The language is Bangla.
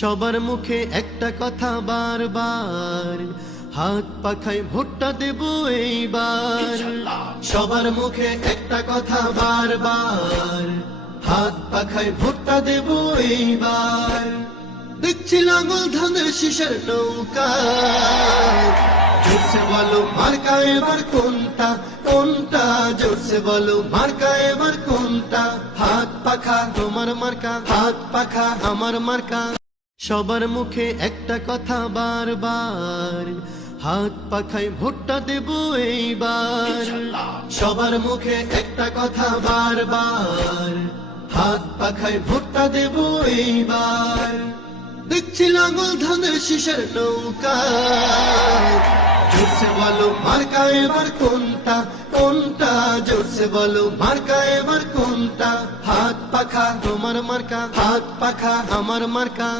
সবার মুখে একটা কথা বারবার, হাত পাখায় ভোটটা দেব এইবার। সবার মুখে একটা কথা বারবার, হাত পাখায় ভোটটা দেব এইবার। দেখছি লাঙল ধানের শীষের নৌকা, জোরসে বলো মার্কা এবার কোনটা কোনটা, জোরসে বলো মার্কা এবার কোনটা। হাত পাখা তোমার মার্কা, হাত পাখা আমার মার্কা। সবার মুখে একটা কথা বারবার, হাত পাখায় ভোটটা দেব এইবার। সবার মুখে একটা কথা বারবার, হাত পাখায় ভোটটা দেব এইবার। দেখছি লাঙল ধানের শীষের নৌকা, জোরসে বলো মার্কা এবার কোনটা কোনটা, জোরসে বলো মার্কা এবার কোনটা। হাত পাখা তোমার মার্কা, হাত পাখা আমার মার্কা।